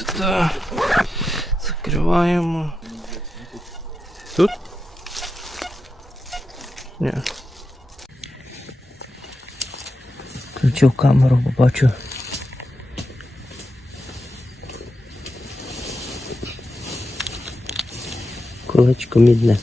сюди. Закриваємо. Тут? Ні. Включив камеру, побачу. Колечко мідне.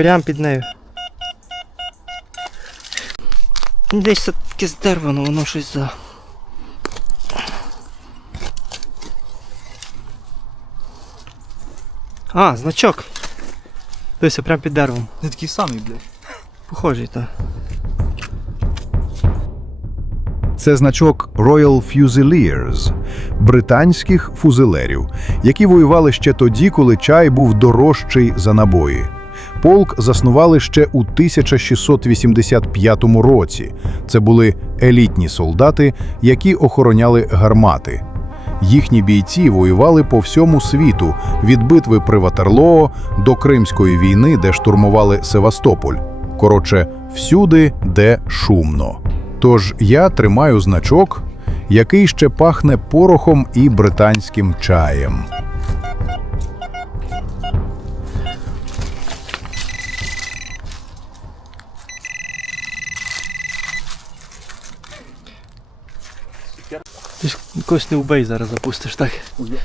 Прям під нею. Десь це таке здервано, воно щось за. А, значок. Дивися, прям під деревом. Не такий самий, блядь. Похожий, так. Це значок Royal Fusiliers – британських фузелерів, які воювали ще тоді, коли чай був дорожчий за набої. Полк заснували ще у 1685 році. Це були елітні солдати, які охороняли гармати. Їхні бійці воювали по всьому світу від битви при Ватерлоо до Кримської війни, де штурмували Севастополь. Коротше, всюди, де шумно. Тож я тримаю значок, який ще пахне порохом і британським чаєм. Ти ж когось не вбий зараз запустиш, так?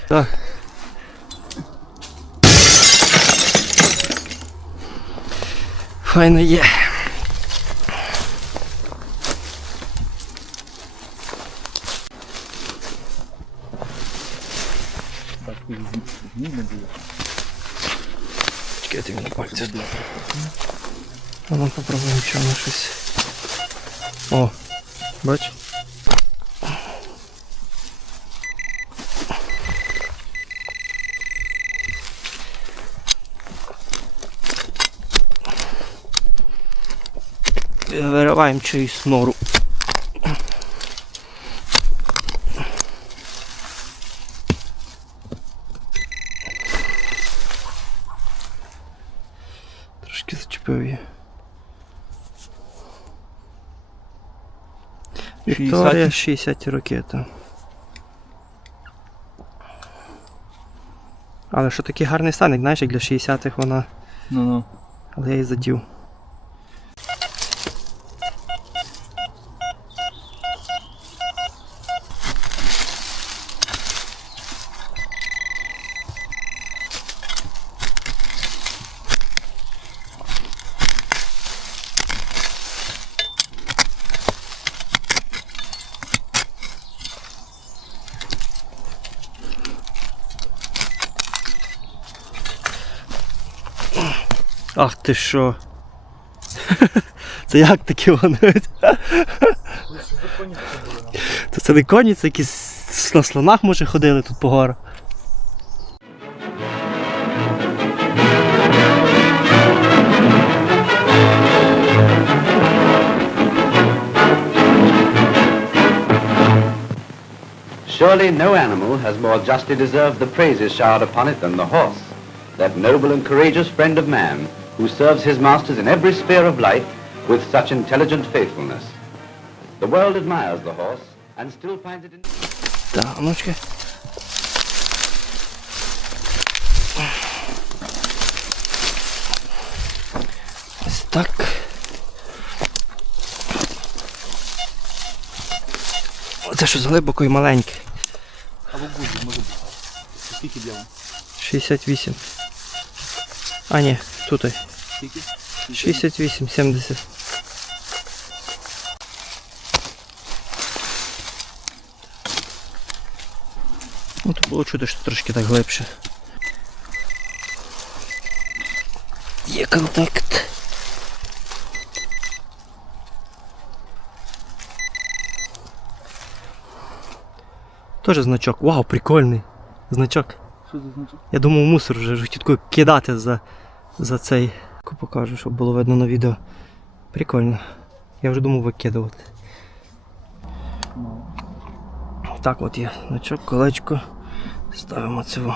Так. Файно є. Чекайте на пальці. А ну попробуємо, чи воно щось. О, бач? Вириваємо чиюсь нору. Трошки зачепив її. Вікторія 60 роки там. Але що такий гарний станик, знаєш, як для 60-х вона. Ну ну. Але я її задів. Ах ти що? Це як такі вони? Це, це не коні, це якісь на слонах може ходили тут по горах. Surely no animal has more justly deserved the praises showered upon it than the horse, that noble and courageous friend of man, who serves his masters in every sphere of life with such intelligent faithfulness. The world admires the horse and still finds it in... Так, ну-чки. Ось так. Оце щось глибоко і маленьке. Або гузі, може бути. Скільки діло? 68. А ні, тут. ой. Скільки? 68, 70. Ну, то було чути, що трошки так глибше. Є контакт. Тоже значок. Вау, прикольний. Значок. Що за значок? Я думав мусор вже хотів кидати за, за цей покажу, щоб було видно на відео. Прикольно. Я вже думав викидувати. Так от є значок, колечко. Ставимо цього.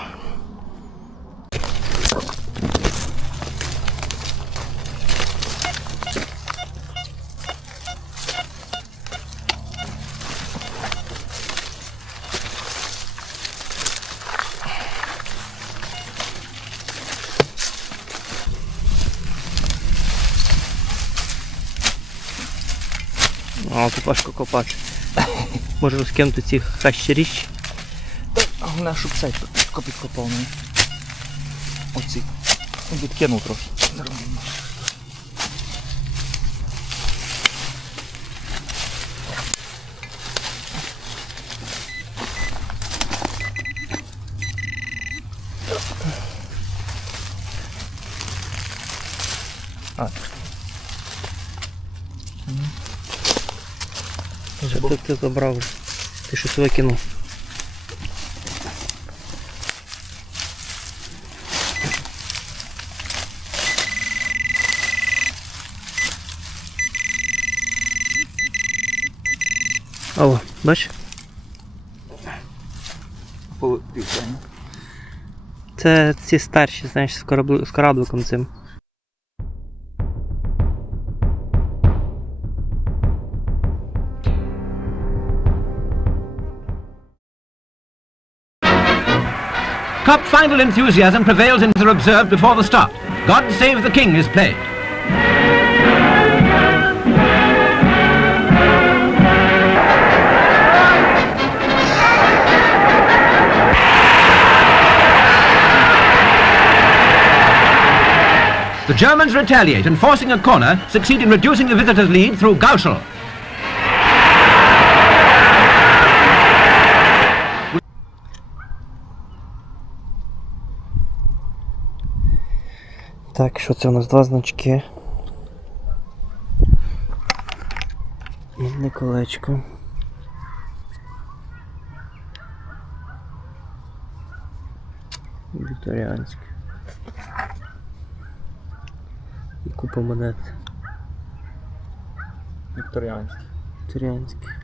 А, тут важко копати. Може розкинути ці хащі річ. Головне, щоб цей підко підкопав мені. Оці. Відкинув трохи. Вже тут ти забрав. Ти щось викинув. О, бач? Це ці старші, знаєш, з корабликом цим. Cup final enthusiasm prevails and are observed before the start. God Save the King is played. The Germans retaliate and forcing a corner, succeed in reducing the visitors' lead through Gauchel. Так, що це у нас два значки. Одне колечко. Вікторіанське. І купа монет. Вікторіанський. Вікторіанське.